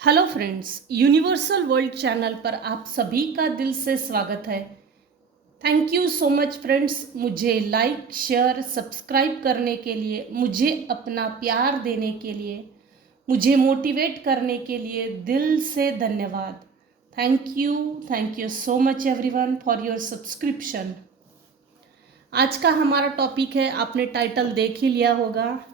Hello friends, universal world channel पर आप सभी का दिल से स्वागत है। Thank you so much friends, मुझे लाइक शेयर सब्सक्राइब करने के लिए, मुझे अपना प्यार देने के लिए, मुझे मोटिवेट करने के लिए दिल से धन्यवाद। Thank you so much everyone for your subscription. आज का हमारा टॉपिक है, आपने टाइटल देख ही लिया होगा।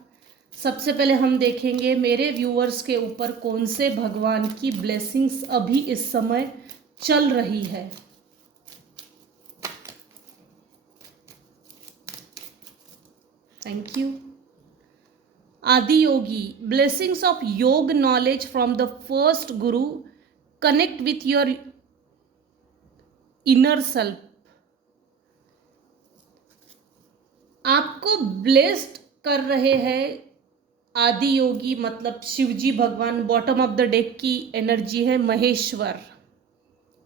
सबसे पहले हम देखेंगे मेरे व्यूअर्स के ऊपर कौन से भगवान की ब्लेसिंग्स अभी इस समय चल रही है। Thank you. आदि योगी, ब्लेसिंग्स ऑफ योग knowledge from the first Guru, connect with your inner self. आपको ब्लेस्ड कर रहे हैं आदि योगी, मतलब शिवजी भगवान। बॉटम ऑफ द डेक की एनर्जी है Maheshwar.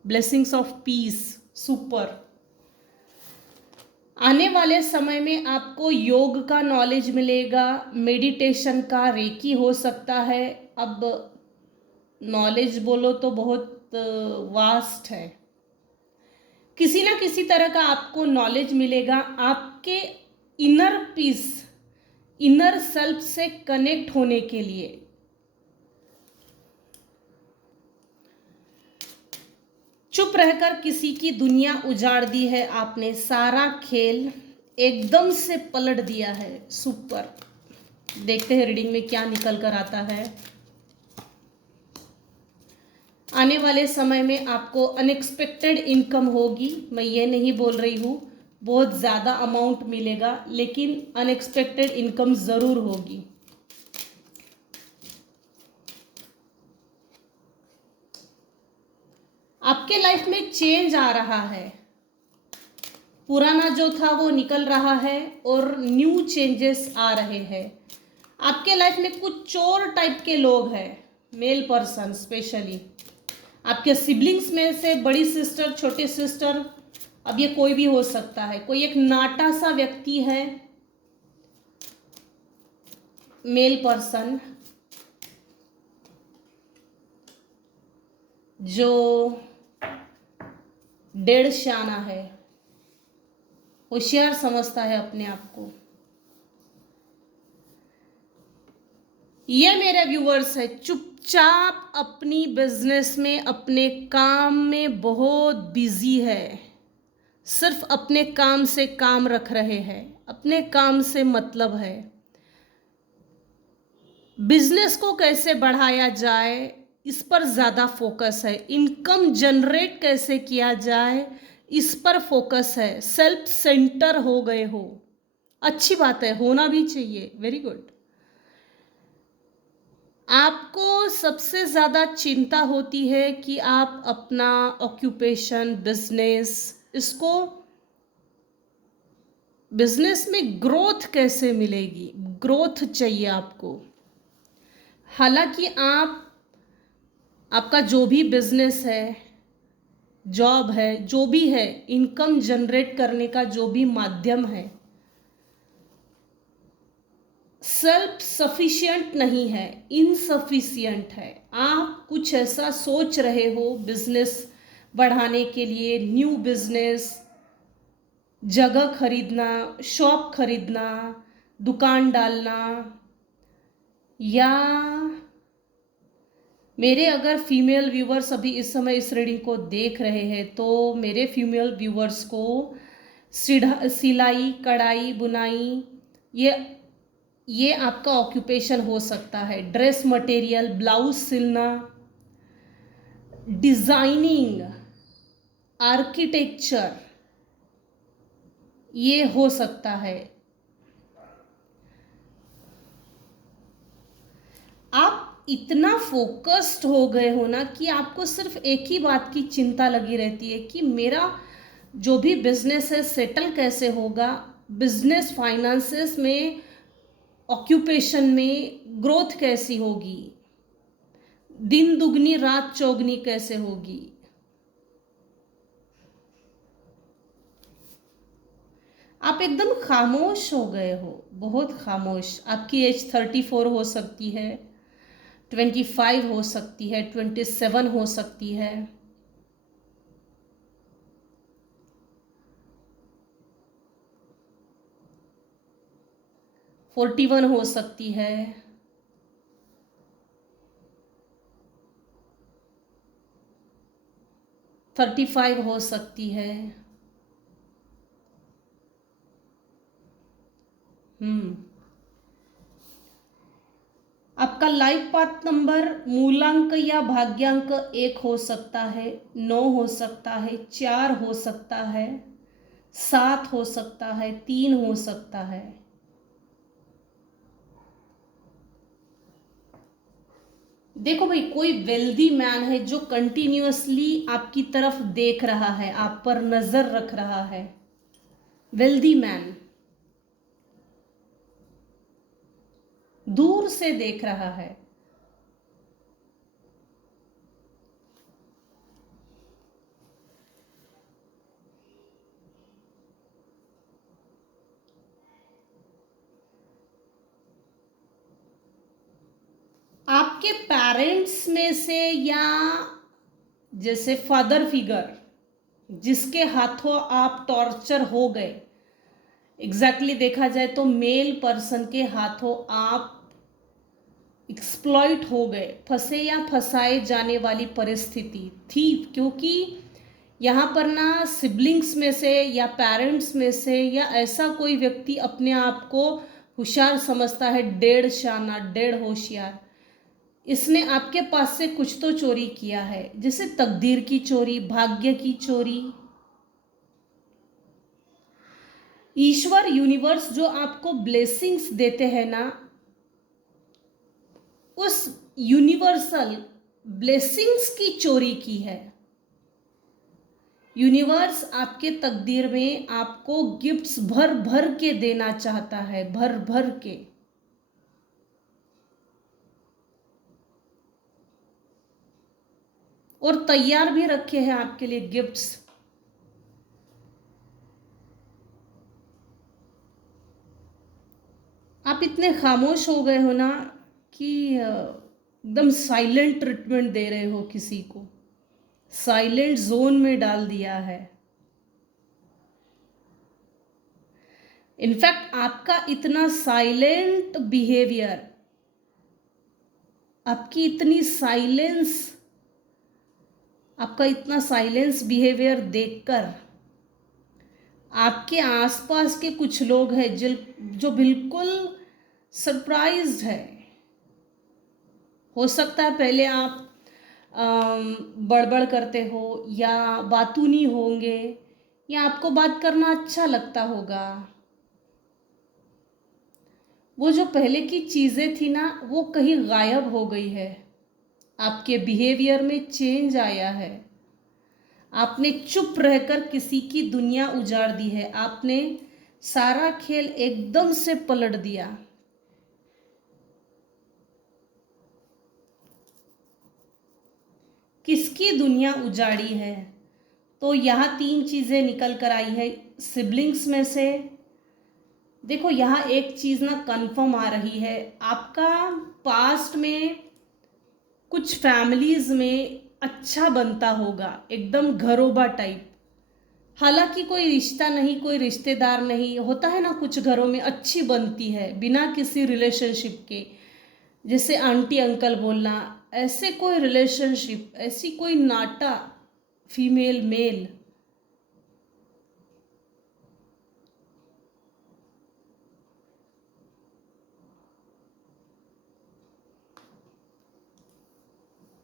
Blessings of peace, super. आने वाले समय में आपको योग का नॉलेज मिलेगा, मेडिटेशन का, रेकी हो सकता है। अब नॉलेज बोलो तो बहुत वास्ट है। किसी ना किसी तरह का आपको नॉलेज मिलेगा। आपके इनर पीस, इनर सेल्फ से कनेक्ट होने के लिए चुप रहकर किसी की दुनिया उजाड़ दी है आपने, सारा खेल एकदम से पलट दिया है। सुपर। देखते हैं रीडिंग में क्या निकल कर आता है। आने वाले समय में आपको अनएक्सपेक्टेड इनकम होगी। मैं ये नहीं बोल रही हूँ बहुत ज़्यादा अमाउंट मिलेगा, लेकिन अनएक्सपेक्टेड इनकम ज़रूर होगी। आपके लाइफ में चेंज आ रहा है। पुराना जो था वो निकल रहा है और न्यू चेंजेस आ रहे हैं। आपके लाइफ में कुछ चोर टाइप के लोग हैं, मेल पर्सन स्पेशली। आपके सिबलिंग्स में से बड़ी सिस्टर, छोटी सिस्टर, अब ये कोई भी हो सकता है। कोई एक नाटा सा व्यक्ति है, मेल पर्सन, जो डेढ़ शाना है, होशियार समझता है अपने आप को। ये मेरे व्यूवर्स है, चुपचाप अपनी बिजनेस में, अपने काम में बहुत बिजी है। सिर्फ अपने काम से काम रख रहे हैं, अपने काम से मतलब है। बिजनेस को कैसे बढ़ाया जाए इस पर ज़्यादा फोकस है। इनकम जनरेट कैसे किया जाए इस पर फोकस है। सेल्फ सेंटर हो गए हो, अच्छी बात है, होना भी चाहिए, वेरी गुड। आपको सबसे ज़्यादा चिंता होती है कि आप अपना ऑक्यूपेशन, बिजनेस, इसको, बिजनेस में ग्रोथ कैसे मिलेगी, ग्रोथ चाहिए आपको। हालांकि आपका जो भी बिजनेस है, जॉब है, जो भी है, इनकम जनरेट करने का जो भी माध्यम है, सेल्फ सफिशिएंट नहीं है, इनसफिशिएंट है। आप कुछ ऐसा सोच रहे हो बिजनेस बढ़ाने के लिए, न्यू बिजनेस, जगह खरीदना, शॉप खरीदना, दुकान डालना, या मेरे अगर फीमेल व्यूवर्स अभी इस समय इस रीडिंग को देख रहे हैं तो मेरे फीमेल व्यूवर्स को सिलाई, कढ़ाई, बुनाई, ये आपका ऑक्यूपेशन हो सकता है। ड्रेस मटेरियल, ब्लाउज सिलना, डिजाइनिंग, आर्किटेक्चर, ये हो सकता है। आप इतना फोकस्ड हो गए हो ना कि आपको सिर्फ एक ही बात की चिंता लगी रहती है कि मेरा जो भी बिजनेस है सेटल कैसे होगा, बिजनेस फाइनेंसेस में, ऑक्यूपेशन में ग्रोथ कैसी होगी, दिन दुगनी रात चौगनी कैसे होगी। आप एकदम खामोश हो गए हो, बहुत खामोश। आपकी एज 34 हो सकती है, 25 हो सकती है, 27 हो सकती है, 41 हो सकती है, 35 हो सकती है। आपका लाइफ पाथ नंबर मूलांक या भाग्यांक 1 हो सकता है, 9 हो सकता है, 4 हो सकता है, 7 हो सकता है, 3 हो सकता है। देखो भाई, कोई वेल्दी मैन है जो कंटिन्यूअसली आपकी तरफ देख रहा है, आप पर नजर रख रहा है। वेल्दी मैन दूर से देख रहा है। आपके पेरेंट्स में से या जैसे फादर फिगर जिसके हाथों आप टॉर्चर हो गए, एग्जैक्टली देखा जाए तो मेल पर्सन के हाथों आप एक्सप्लॉइट हो गए, फंसे या फंसाए जाने वाली परिस्थिति थी। क्योंकि यहाँ पर ना सिबलिंग्स में से या पेरेंट्स में से या ऐसा कोई व्यक्ति अपने आप को होशियार समझता है, डेढ़ शाना डेढ़ होशियार, इसने आपके पास से कुछ तो चोरी किया है, जैसे तकदीर की चोरी, भाग्य की चोरी। ईश्वर यूनिवर्स जो आपको ब्लेसिंग्स देते हैं ना, उस यूनिवर्सल ब्लेसिंग्स की चोरी की है। यूनिवर्स आपके तकदीर में आपको गिफ्ट्स भर भर के देना चाहता है, भर भर के। और तैयार भी रखे हैं आपके लिए गिफ्ट्स। आप इतने खामोश हो गए हो ना कि एकदम साइलेंट ट्रीटमेंट दे रहे हो किसी को, साइलेंट जोन में डाल दिया है। इनफैक्ट आपका इतना साइलेंट बिहेवियर, आपकी इतनी साइलेंस, आपका इतना साइलेंस बिहेवियर देखकर आपके आसपास के कुछ लोग हैं जो बिल्कुल सरप्राइज्ड है। हो सकता है पहले आप बड़बड़ करते हो या बातूनी होंगे या आपको बात करना अच्छा लगता होगा। वो जो पहले की चीज़ें थी ना, वो कहीं गायब हो गई है। आपके बिहेवियर में चेंज आया है। आपने चुप रहकर किसी की दुनिया उजाड़ दी है। आपने सारा खेल एकदम से पलट दिया। किसकी दुनिया उजाड़ी है? तो यहाँ 3 चीज़ें निकल कर आई है सिबलिंग्स में से। देखो, यहाँ एक चीज़ ना कंफर्म आ रही है, आपका पास्ट में कुछ फैमिलीज में अच्छा बनता होगा, एकदम घरोबा टाइप। हालांकि कोई रिश्ता नहीं, कोई रिश्तेदार नहीं होता है ना, कुछ घरों में अच्छी बनती है बिना किसी रिलेशनशिप के, जैसे आंटी अंकल बोलना, ऐसे कोई रिलेशनशिप, ऐसी कोई नाता फीमेल मेल।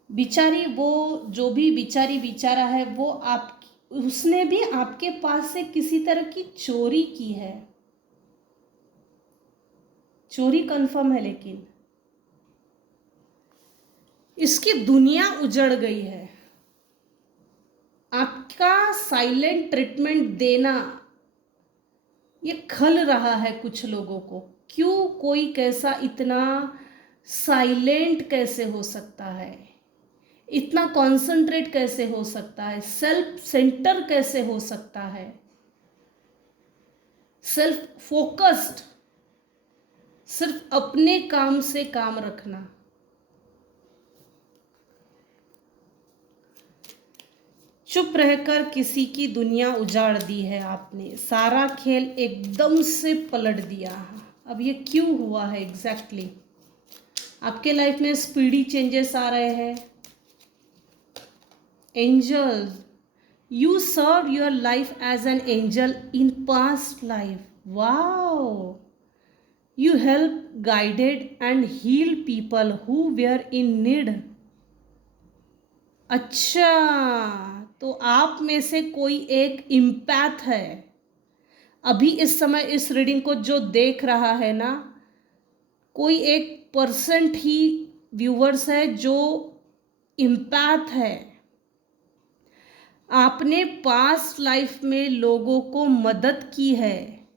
बिचारी, वो जो भी बिचारी बिचारा है, वो आप, उसने भी आपके पास से किसी तरह की चोरी की है। चोरी कंफर्म है, लेकिन इसकी दुनिया उजड़ गई है। आपका साइलेंट ट्रीटमेंट देना ये खल रहा है कुछ लोगों को। क्यों? कोई कैसा इतना साइलेंट कैसे हो सकता है? इतना कॉन्सेंट्रेट कैसे हो सकता है? सेल्फ सेंटर कैसे हो सकता है? सेल्फ फोकस्ड, सिर्फ अपने काम से काम रखना। चुप रहकर किसी की दुनिया उजाड़ दी है आपने, सारा खेल एकदम से पलट दिया। अब ये क्यों हुआ है एग्जैक्टली? आपके लाइफ में स्पीडी चेंजेस आ रहे हैं। Angel, you served your life as an angel in past life. Wow! You helped, guided, and healed people who were in need. अच्छा, तो आप में से कोई एक इम्पैथ है अभी इस समय इस रीडिंग को जो देख रहा है ना, कोई एक परसेंट ही व्यूवर्स है जो इम्पैथ है। आपने पास्ट लाइफ में लोगों को मदद की है,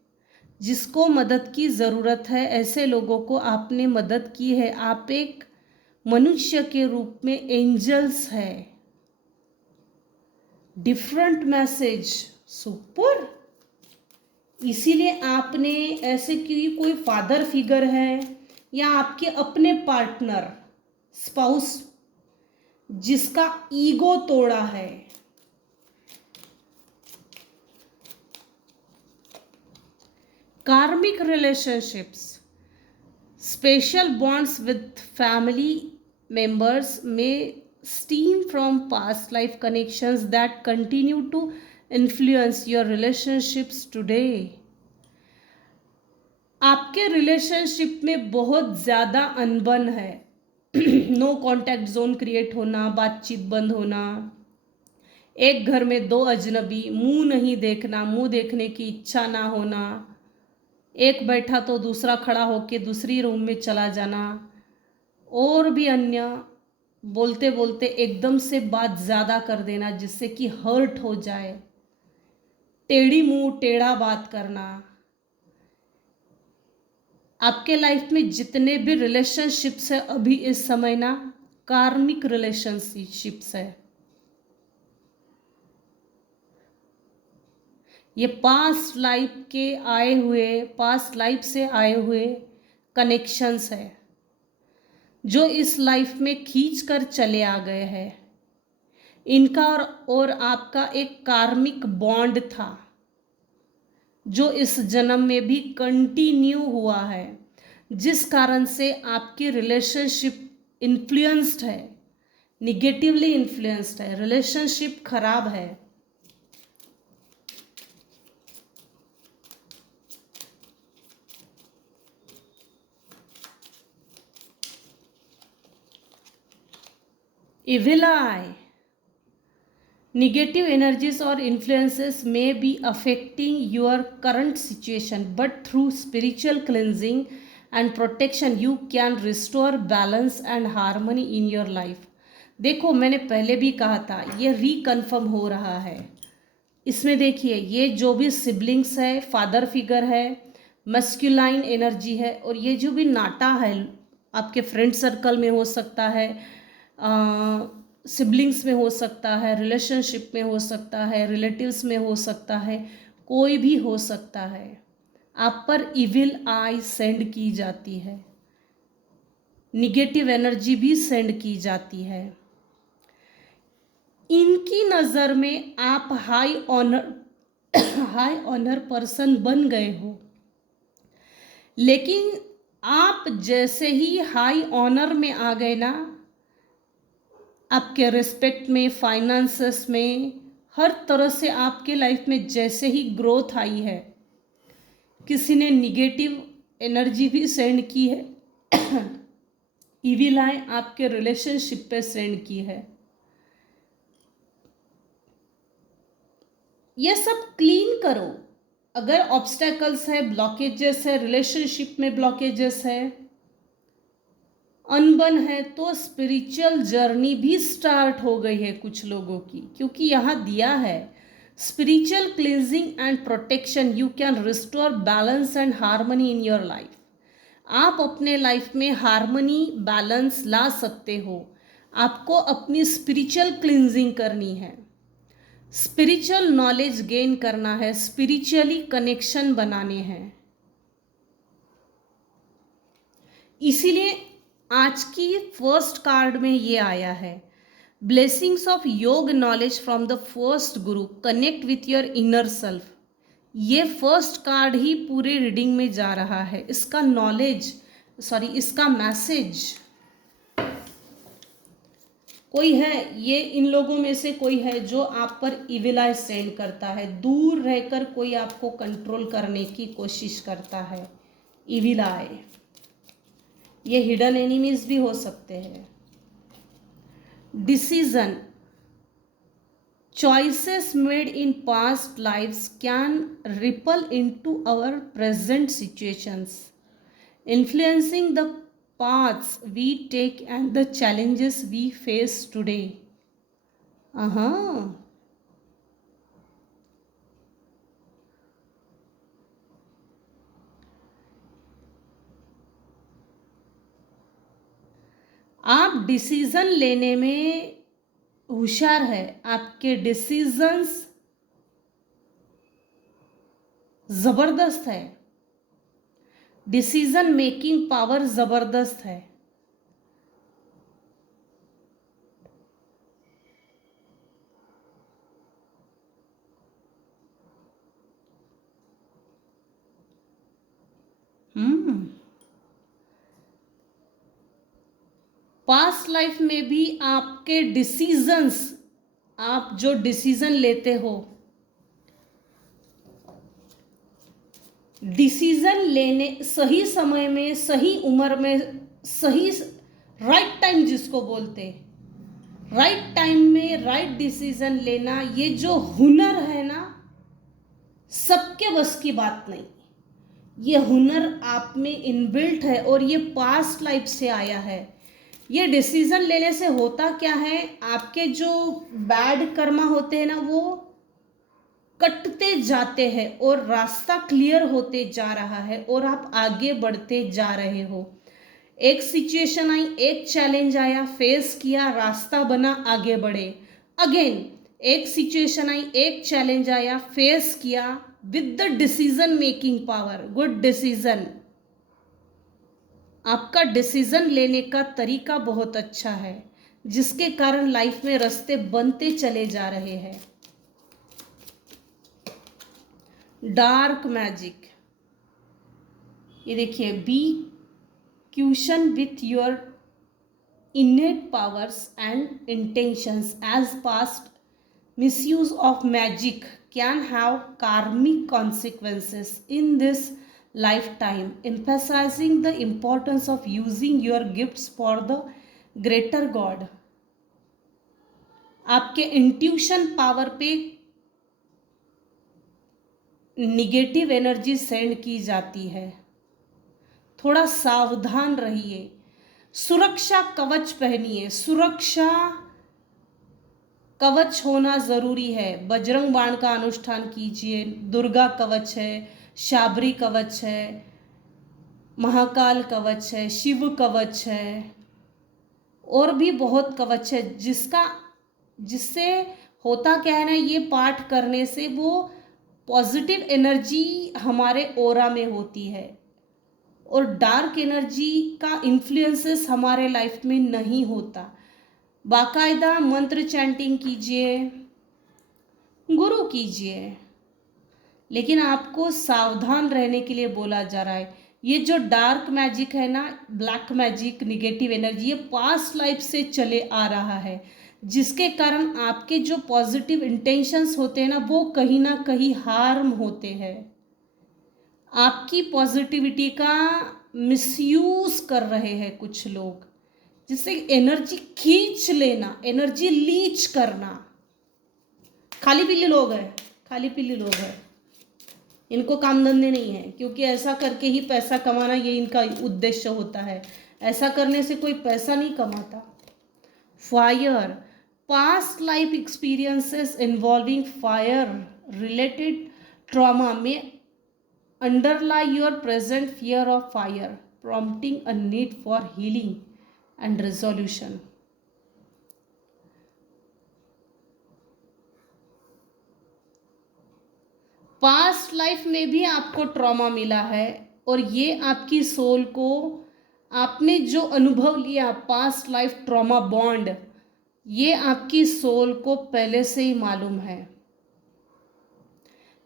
जिसको मदद की ज़रूरत है ऐसे लोगों को आपने मदद की है। आप एक मनुष्य के रूप में एंजल्स है। Different message, super. इसीलिए आपने ऐसे कि कोई फादर फिगर है या आपके अपने पार्टनर, स्पाउस, जिसका ईगो तोड़ा है। Karmic relationships, special bonds with family members may stem from past life connections that continue to influence your relationships today. आपके रिलेशनशिप में बहुत ज़्यादा अनबन है। नो कॉन्टैक्ट जोन क्रिएट होना, बातचीत बंद होना, एक घर में दो अजनबी, मुंह नहीं देखना, मुंह देखने की इच्छा ना होना, एक बैठा तो दूसरा खड़ा होकर दूसरी रूम में चला जाना, और भी अन्य, बोलते बोलते एकदम से बात ज़्यादा कर देना जिससे कि हर्ट हो जाए, टेढ़ी मुंह टेढ़ा बात करना। आपके लाइफ में जितने भी रिलेशनशिप्स है अभी इस समय ना, कार्मिक रिलेशनशिप्स है। ये पास्ट लाइफ से आए हुए कनेक्शंस है जो इस लाइफ में खींच कर चले आ गए हैं। इनका और आपका एक कार्मिक बॉन्ड था जो इस जन्म में भी कंटिन्यू हुआ है, जिस कारण से आपकी रिलेशनशिप इन्फ्लुएंस्ड है, निगेटिवली इन्फ्लुएंस्ड है, रिलेशनशिप खराब है। Evil eye. Negative energies or influences may be affecting your current situation, but through spiritual cleansing and protection, you can restore balance and harmony in your life. देखो, मैंने पहले भी कहा था, ये रिकन्फर्म हो रहा है। इसमें देखिए, ये जो भी सिबलिंग्स है, फादर फिगर है, मस्कुलाइन एनर्जी है, और ये जो भी नाटा है आपके फ्रेंड सर्कल में हो सकता है, सिबलिंग्स में हो सकता है, रिलेशनशिप में हो सकता है, रिलेटिव्स में हो सकता है, कोई भी हो सकता है। आप पर इविल आई सेंड की जाती है, निगेटिव एनर्जी भी सेंड की जाती है। इनकी नज़र में आप हाई ऑनर पर्सन बन गए हो, लेकिन आप जैसे ही हाई ऑनर में आ गए ना, आपके रिस्पेक्ट में, फाइनेंसेस में, हर तरह से आपके लाइफ में जैसे ही ग्रोथ आई है, किसी ने निगेटिव एनर्जी भी सेंड की है, इविल आई आपके रिलेशनशिप पे सेंड की है। ये सब क्लीन करो। अगर ऑब्स्टेकल्स है, ब्लॉकेजेस है, रिलेशनशिप में ब्लॉकेजेस है, अनबन है, तो स्पिरिचुअल जर्नी भी स्टार्ट हो गई है कुछ लोगों की, क्योंकि यहाँ दिया है spiritual cleansing and protection, you can restore balance and harmony in your life. आप अपने लाइफ में हार्मनी, बैलेंस ला सकते हो। आपको अपनी स्पिरिचुअल क्लींजिंग करनी है, स्पिरिचुअल नॉलेज गेन करना है, स्पिरिचुअली कनेक्शन बनाने हैं। इसीलिए आज की फर्स्ट कार्ड में ये आया है, ब्लेसिंग्स ऑफ योग knowledge from the first Guru, connect with your inner self. ये फर्स्ट कार्ड ही पूरे रीडिंग में जा रहा है। इसका नॉलेज, सॉरी, इसका मैसेज, कोई है, ये इन लोगों में से कोई है जो आप पर इविल आई सेंड करता है। दूर रहकर कोई आपको कंट्रोल करने की कोशिश करता है, इविल आई। ये हिडन एनिमीज भी हो सकते हैं। Decision, choices made in past lives can ripple into our present situations, influencing the paths we take and the challenges we face today. आप डिसीजन लेने में होशियार है। आपके डिसीजंस जबरदस्त है। डिसीजन मेकिंग पावर जबरदस्त है। पास्ट लाइफ में भी आपके डिसीजंस, आप जो डिसीजन लेते हो, डिसीजन लेने सही समय में, सही उम्र में, सही राइट टाइम जिसको बोलते, राइट टाइम में राइट डिसीजन लेना, ये जो हुनर है ना, सबके बस की बात नहीं। ये हुनर आप में इनबिल्ट है और ये पास्ट लाइफ से आया है। ये डिसीजन लेने से होता क्या है, आपके जो बैड कर्मा होते हैं ना, वो कटते जाते हैं और रास्ता क्लियर होते जा रहा है और आप आगे बढ़ते जा रहे हो। एक सिचुएशन आई, एक चैलेंज आया, फेस किया, रास्ता बना, आगे बढ़े। अगेन एक सिचुएशन आई, एक चैलेंज आया, फेस किया with the decision making power, good decision. आपका डिसीजन लेने का तरीका बहुत अच्छा है, जिसके कारण लाइफ में रास्ते बनते चले जा रहे हैं। डार्क मैजिक, ये देखिए, be caution with your innate powers and intentions, as past misuse of magic can have karmic consequences in this lifetime, emphasizing the importance of using your gifts for the greater God. आपके intuition power पे negative energy send की जाती है, थोड़ा सावधान रहिए। सुरक्षा कवच पहनिए, सुरक्षा कवच होना जरूरी है। बजरंग बाण का अनुष्ठान कीजिए, दुर्गा कवच है, शाबरी कवच है, महाकाल कवच है, शिव कवच है, और भी बहुत कवच है, जिससे होता क्या है ना, ये पाठ करने से वो पॉजिटिव एनर्जी हमारे ओरा में होती है और डार्क एनर्जी का इन्फ्लुएंसेस हमारे लाइफ में नहीं होता। बाकायदा मंत्र चैंटिंग कीजिए, गुरु कीजिए, लेकिन आपको सावधान रहने के लिए बोला जा रहा है। ये जो डार्क मैजिक है ना, ब्लैक मैजिक, निगेटिव एनर्जी, ये पास्ट लाइफ से चले आ रहा है, जिसके कारण आपके जो पॉजिटिव इंटेंशंस होते हैं ना, वो कहीं ना कहीं हार्म होते हैं। आपकी पॉजिटिविटी का मिसयूज कर रहे हैं कुछ लोग, जिससे एनर्जी खींच लेना, एनर्जी लीच करना। खाली पीली लोग हैं, खाली पीली लोग हैं, इनको काम धंधे नहीं है, क्योंकि ऐसा करके ही पैसा कमाना, ये इनका उद्देश्य होता है। ऐसा करने से कोई पैसा नहीं कमाता। Fire, past life experiences involving fire related trauma में underlie your present fear of fire, prompting a need for healing and resolution. Past life में भी आपको ट्रॉमा मिला है और ये आपकी सोल को, आपने जो अनुभव लिया पास्ट लाइफ ट्रॉमा बॉन्ड, ये आपकी सोल को पहले से ही मालूम है,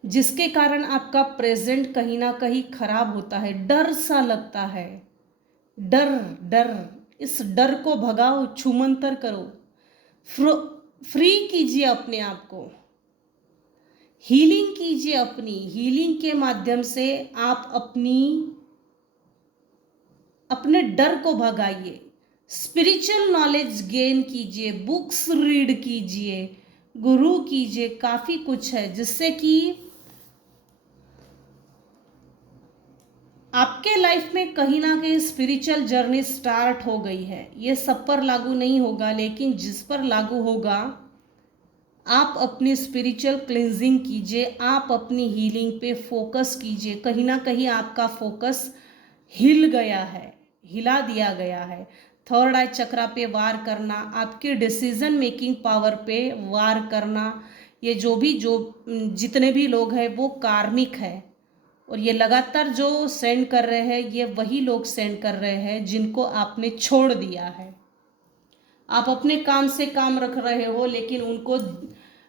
जिसके कारण आपका प्रेजेंट कहीं ना कहीं खराब होता है, डर सा लगता है। डर डर, इस डर को भगाओ, छूमंतर करो, फ्री कीजिए अपने आप को, हीलिंग कीजिए। अपनी हीलिंग के माध्यम से आप अपने डर को भगाइए, स्पिरिचुअल नॉलेज गेन कीजिए, बुक्स रीड कीजिए, गुरु कीजिए, काफ़ी कुछ है जिससे कि आपके लाइफ में कहीं ना कहीं स्पिरिचुअल जर्नी स्टार्ट हो गई है। ये सब पर लागू नहीं होगा, लेकिन जिस पर लागू होगा, आप अपनी स्पिरिचुअल क्लिंजिंग कीजिए, आप अपनी हीलिंग पे फोकस कीजिए। कहीं ना कहीं आपका फोकस हिल गया है, हिला दिया गया है। थर्ड आई चक्रा पे वार करना, आपके डिसीजन मेकिंग पावर पे वार करना, ये जो जितने भी लोग हैं वो कार्मिक है, और ये लगातार जो सेंड कर रहे हैं ये वही लोग सेंड कर रहे हैं जिनको आपने छोड़ दिया है। आप अपने काम से काम रख रहे हो, लेकिन उनको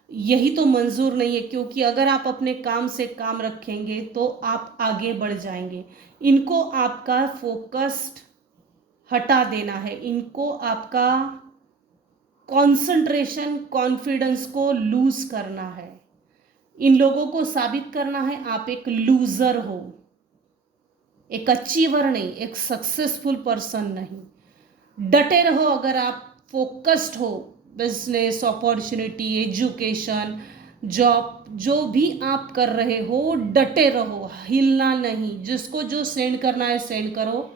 यही तो मंजूर नहीं है, क्योंकि अगर आप अपने काम से काम रखेंगे तो आप आगे बढ़ जाएंगे। इनको आपका फोकस्ड हटा देना है, इनको आपका कंसंट्रेशन कॉन्फिडेंस को लूज करना है। इन लोगों को साबित करना है आप एक लूजर हो, एक अचीवर नहीं, एक सक्सेसफुल पर्सन नहीं। डटे रहो, अगर आप फोकस्ड हो, बिजनेस अपॉर्चुनिटी, एजुकेशन, जॉब, जो भी आप कर रहे हो डटे रहो, हिलना नहीं। जिसको जो सेंड करना है सेंड करो।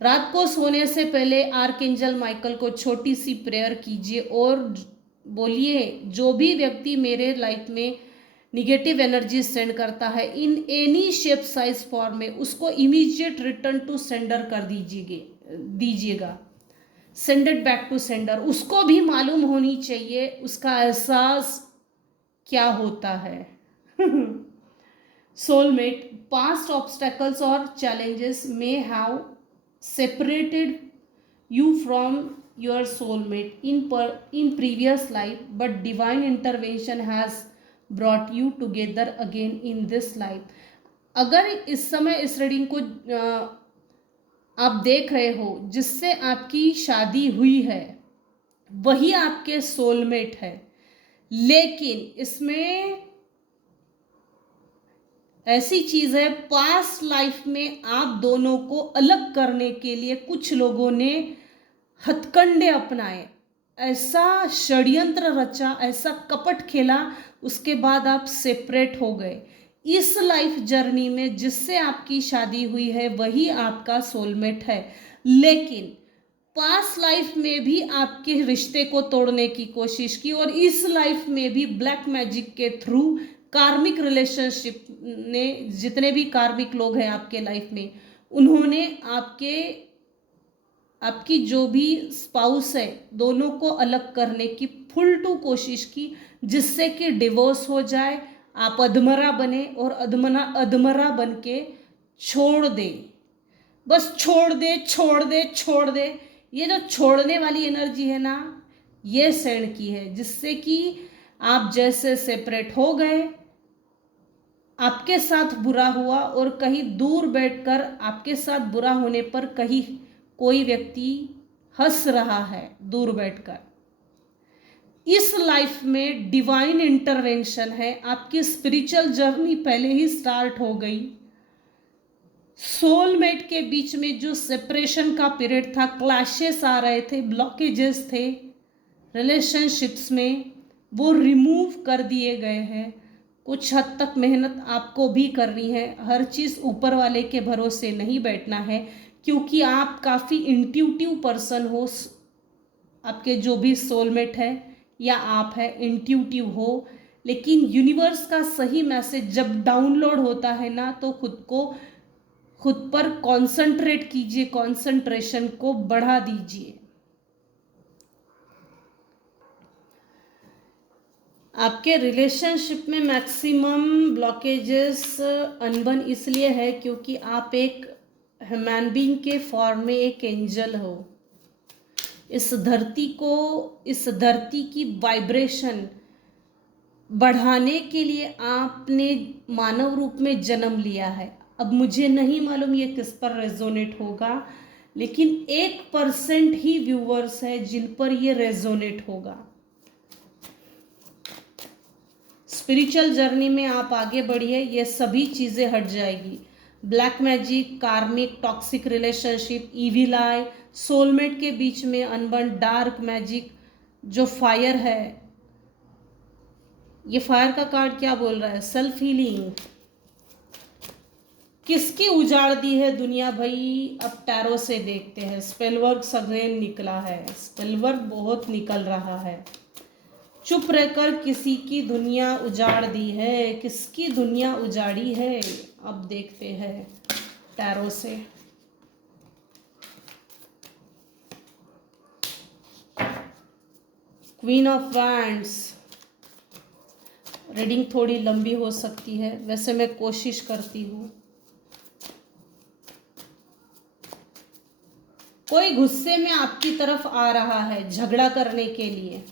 रात को सोने से पहले आर्कएंजल माइकल को छोटी सी प्रेयर कीजिए और बोलिए, जो भी व्यक्ति मेरे लाइफ में निगेटिव एनर्जी सेंड करता है in any shape size form में, उसको इमीडिएट रिटर्न टू सेंडर कर दीजिएगा, send it back to sender. उसको भी मालूम होनी चाहिए उसका एहसास क्या होता है। सोलमेट, पास्ट ऑब्स्टेकल्स और challenges may have separated you from your soulmate in previous life, but divine intervention has brought you together again in this life। अगर इस समय इस रीडिंग को आप देख रहे हो, जिससे आपकी शादी हुई है वही आपके सोलमेट है, लेकिन इसमें ऐसी चीज है, पास्ट लाइफ में आप दोनों को अलग करने के लिए कुछ लोगों ने हथकंडे अपनाए, ऐसा षड्यंत्र रचा, ऐसा कपट खेला, उसके बाद आप सेपरेट हो गए। इस लाइफ जर्नी में जिससे आपकी शादी हुई है वही आपका सोलमेट है, लेकिन पास्ट लाइफ में भी आपके रिश्ते को तोड़ने की कोशिश की, और इस लाइफ में भी ब्लैक मैजिक के थ्रू कार्मिक रिलेशनशिप ने, जितने भी कार्मिक लोग हैं आपके लाइफ में, उन्होंने आपकी जो भी स्पाउस है दोनों को अलग करने की फुल टू कोशिश की, जिससे कि डिवोर्स हो जाए, आप अधमरा बने और अधमरा बन के छोड़ दे, बस छोड़ दे छोड़ दे छोड़ दे। ये जो छोड़ने वाली एनर्जी है ना, ये सेंड की है, जिससे कि आप जैसे सेपरेट हो गए, आपके साथ बुरा हुआ, और कहीं दूर बैठकर आपके साथ बुरा होने पर कहीं कोई व्यक्ति हंस रहा है दूर बैठकर। इस लाइफ में डिवाइन इंटरवेंशन है, आपकी स्पिरिचुअल जर्नी पहले ही स्टार्ट हो गई। सोलमेट के बीच में जो सेपरेशन का पीरियड था, क्लैशेस आ रहे थे, ब्लॉकेजेस थे रिलेशनशिप्स में, वो रिमूव कर दिए गए हैं। कुछ हद तक मेहनत आपको भी करनी है, हर चीज़ ऊपर वाले के भरोसे नहीं बैठना है, क्योंकि आप काफ़ी इंट्यूटिव पर्सन हो। आपके जो भी सोलमेट है या आप है इंट्यूटिव हो, लेकिन यूनिवर्स का सही मैसेज जब डाउनलोड होता है ना, तो खुद पर कंसंट्रेट कीजिए, कंसंट्रेशन को बढ़ा दीजिए। आपके रिलेशनशिप में मैक्सिमम ब्लॉकेजेस अनबन इसलिए है क्योंकि आप एक ह्यूमन बीइंग के फॉर्म में एक एंजल हो। इस धरती की वाइब्रेशन बढ़ाने के लिए आपने मानव रूप में जन्म लिया है। अब मुझे नहीं मालूम ये किस पर रेजोनेट होगा, लेकिन 1% ही व्यूवर्स है जिन पर ये रेजोनेट होगा। स्पिरिचुअल जर्नी में आप आगे बढ़िए, ये सभी चीज़ें हट जाएगी। ब्लैक मैजिक, कार्मिक, टॉक्सिक रिलेशनशिप, इविल आई, सोलमेट के बीच में अनबन, डार्क मैजिक, जो फायर है, ये फायर का कार्ड क्या बोल रहा है? Self healing. किसकी उजाड़ दी है दुनिया भाई? अब टैरो से देखते हैं। स्पेलवर्क अगेन निकला है, स्पेलवर्क बहुत निकल रहा है। चुप रहकर किसी की दुनिया उजाड़ दी है, किसकी दुनिया उजाड़ी है? अब देखते हैं टैरो से। Queen of wands. रीडिंग थोड़ी लंबी हो सकती है, वैसे मैं कोशिश करती हूँ। कोई गुस्से में आपकी तरफ आ रहा है झगड़ा करने के लिए।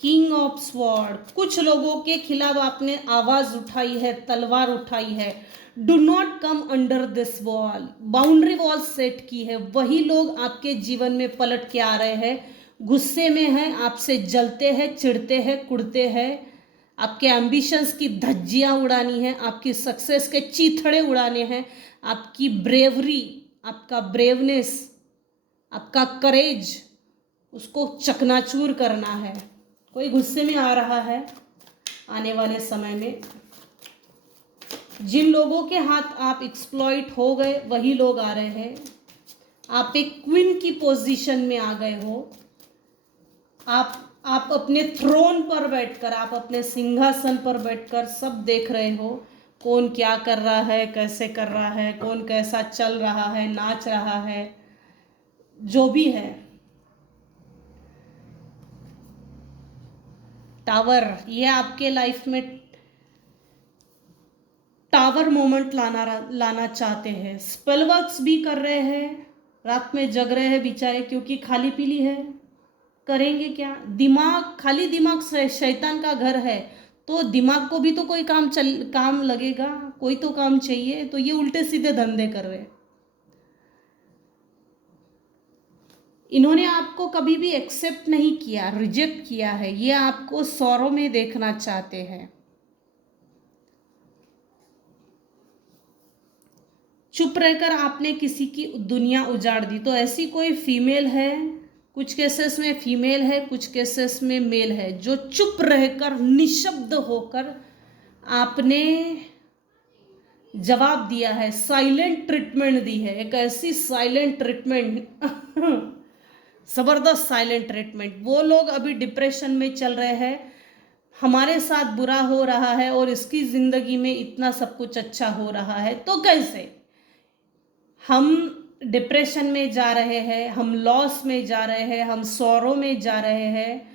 King of sword. कुछ लोगों के खिलाफ आपने आवाज उठाई है, तलवार उठाई है। Do not come under this wall, boundary wall set की है। वही लोग आपके जीवन में पलट के आ रहे हैं, गुस्से में हैं, आपसे जलते हैं, चिढ़ते हैं, कुड़ते हैं। आपके एम्बिशंस की धज्जियां उड़ानी है, आपकी सक्सेस के चीथड़े उड़ाने हैं, आपकी ब्रेवरी, आपका ब्रेवनेस, आपका करेज, उसको चकनाचूर करना है। कोई गुस्से में आ रहा है आने वाले समय में। जिन लोगों के हाथ आप एक्सप्लॉइट हो गए वही लोग आ रहे हैं। आप एक क्वीन की पोजीशन में आ गए हो। आप अपने थ्रोन पर बैठकर, आप अपने सिंहासन पर बैठकर सब देख रहे हो। कौन क्या कर रहा है, कैसे कर रहा है, कौन कैसा चल रहा है, नाच रहा है, जो भी है। टावर, ये आपके लाइफ में टावर मोमेंट लाना चाहते हैं। स्पेलवर्क्स भी कर रहे हैं, रात में जग रहे हैं बेचारे, क्योंकि खाली पीली है। करेंगे क्या? दिमाग, खाली दिमाग शैतान का घर है, तो दिमाग को भी तो कोई काम लगेगा, कोई तो काम चाहिए। तो ये उल्टे सीधे धंधे कर रहे हैं। इन्होंने आपको कभी भी एक्सेप्ट नहीं किया, रिजेक्ट किया है। ये आपको सौरों में देखना चाहते हैं। चुप रहकर आपने किसी की दुनिया उजाड़ दी। तो ऐसी कोई फीमेल है, कुछ केसेस में फीमेल है, कुछ केसेस में मेल है, जो चुप रहकर निशब्द होकर आपने जवाब दिया है, साइलेंट ट्रीटमेंट दी है। एक ऐसी साइलेंट ट्रीटमेंट जबरदस्त साइलेंट ट्रीटमेंट। वो लोग अभी डिप्रेशन में चल रहे हैं, हमारे साथ बुरा हो रहा है और इसकी जिंदगी में इतना सब कुछ अच्छा हो रहा है, तो कैसे? हम डिप्रेशन में जा रहे हैं, हम लॉस में जा रहे हैं, हम सौरों में जा रहे हैं।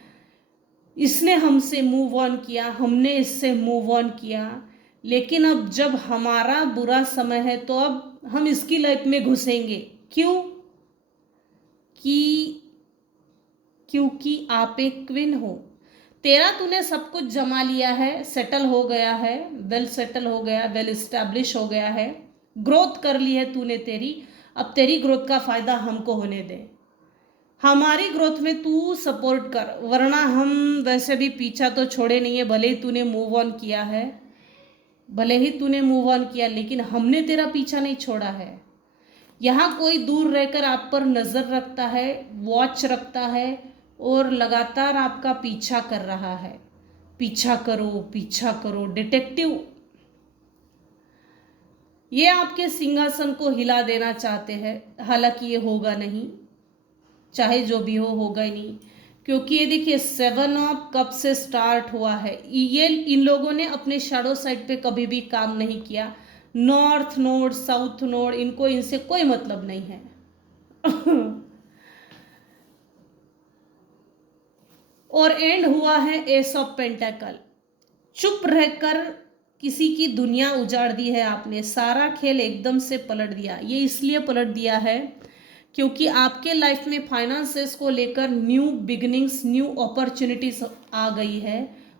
इसने हमसे मूव ऑन किया, हमने इससे मूव ऑन किया, लेकिन अब जब हमारा बुरा समय है तो अब हम इसकी लाइफ में घुसेंगे। क्यों? क्योंकि आप एक क्वीन हो। तेरा तूने सब कुछ जमा लिया है, सेटल हो गया है, वेल सेटल हो गया, वेल इस्टेब्लिश हो गया है, ग्रोथ कर ली है तूने तेरी। अब तेरी ग्रोथ का फायदा हमको होने दे, हमारी ग्रोथ में तू सपोर्ट कर, वरना हम वैसे भी पीछा तो छोड़े नहीं है। भले ही तूने मूव ऑन किया है, भले ही तूने मूव ऑन किया, लेकिन हमने तेरा पीछा नहीं छोड़ा है। यहाँ कोई दूर रहकर आप पर नज़र रखता है, वॉच रखता है और लगातार आपका पीछा कर रहा है। पीछा करो, पीछा करो, डिटेक्टिव। ये आपके सिंहासन को हिला देना चाहते हैं, हालांकि ये होगा नहीं, चाहे जो भी हो, होगा ही नहीं। क्योंकि ये देखिए 7 ऑफ कप से स्टार्ट हुआ है। ये इन लोगों ने अपने शैडो साइड पे कभी भी काम नहीं किया। नॉर्थ नोड, साउथ नोड, इनको इनसे कोई मतलब नहीं है। और एंड हुआ है एस ऑफ पेंटाकल। चुप रहकर किसी की दुनिया उजाड़ दी है आपने, सारा खेल एकदम से पलट दिया। ये इसलिए पलट दिया है क्योंकि आपके लाइफ में फाइनेंसेस को लेकर न्यू बिगिनिंग्स, न्यू अपॉर्चुनिटीज आ गई है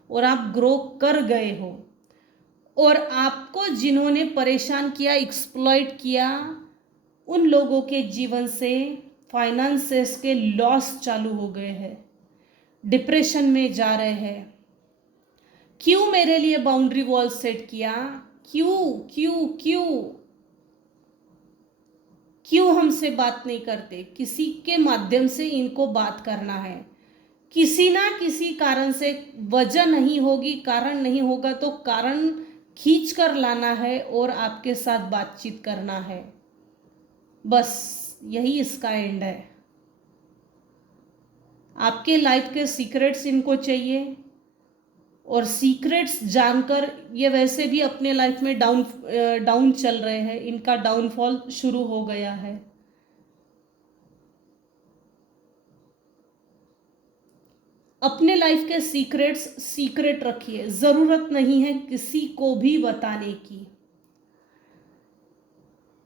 और आप ग्रो कर गए हो। और आपको जिन्होंने परेशान किया, एक्सप्लॉइट किया, उन लोगों के जीवन से फाइनेंसेस के लॉस चालू हो गए हैं, डिप्रेशन में जा रहे हैं। क्यों मेरे लिए बाउंड्री वॉल सेट किया? क्यों क्यों क्यों क्यों हमसे बात नहीं करते? किसी के माध्यम से इनको बात करना है। किसी ना किसी कारण से, वजह नहीं होगी, कारण नहीं होगा तो कारण खींच कर लाना है और आपके साथ बातचीत करना है। बस यही इसका एंड है। आपके लाइफ के सीक्रेट्स इनको चाहिए और सीक्रेट्स जानकर ये वैसे भी अपने लाइफ में डाउन चल रहे हैं, इनका डाउनफॉल शुरू हो गया है। अपने लाइफ के सीक्रेट्स सीक्रेट रखिए, जरूरत नहीं है किसी को भी बताने की।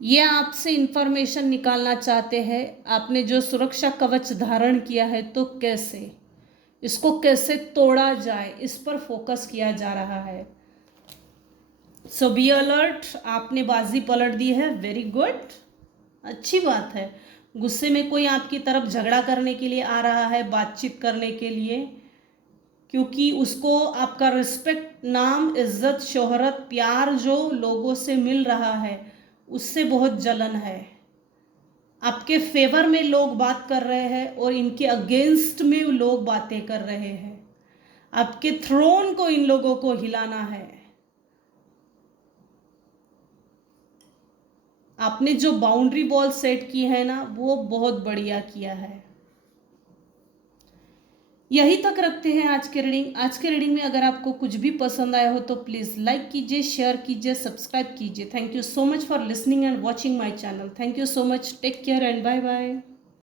ये आपसे इंफॉर्मेशन निकालना चाहते हैं, आपने जो सुरक्षा कवच धारण किया है, तो कैसे इसको कैसे तोड़ा जाए, इस पर फोकस किया जा रहा है। सो बी अलर्ट, आपने बाजी पलट दी है, वेरी गुड, अच्छी बात है। गुस्से में कोई आपकी तरफ झगड़ा करने के लिए आ रहा है, बातचीत करने के लिए, क्योंकि उसको आपका रिस्पेक्ट, नाम, इज्जत, शोहरत, प्यार जो लोगों से मिल रहा है उससे बहुत जलन है। आपके फेवर में लोग बात कर रहे हैं और इनके अगेंस्ट में लोग बातें कर रहे हैं। आपके थ्रोन को इन लोगों को हिलाना है। आपने जो बाउंड्री वॉल सेट की है ना, वो बहुत बढ़िया किया है। यही तक रखते हैं आज के रीडिंग। आज के रीडिंग में अगर आपको कुछ भी पसंद आया हो तो प्लीज़ लाइक कीजिए, शेयर कीजिए, सब्सक्राइब कीजिए। Thank you so much for listening and watching my channel. Thank you so much, take care and bye bye.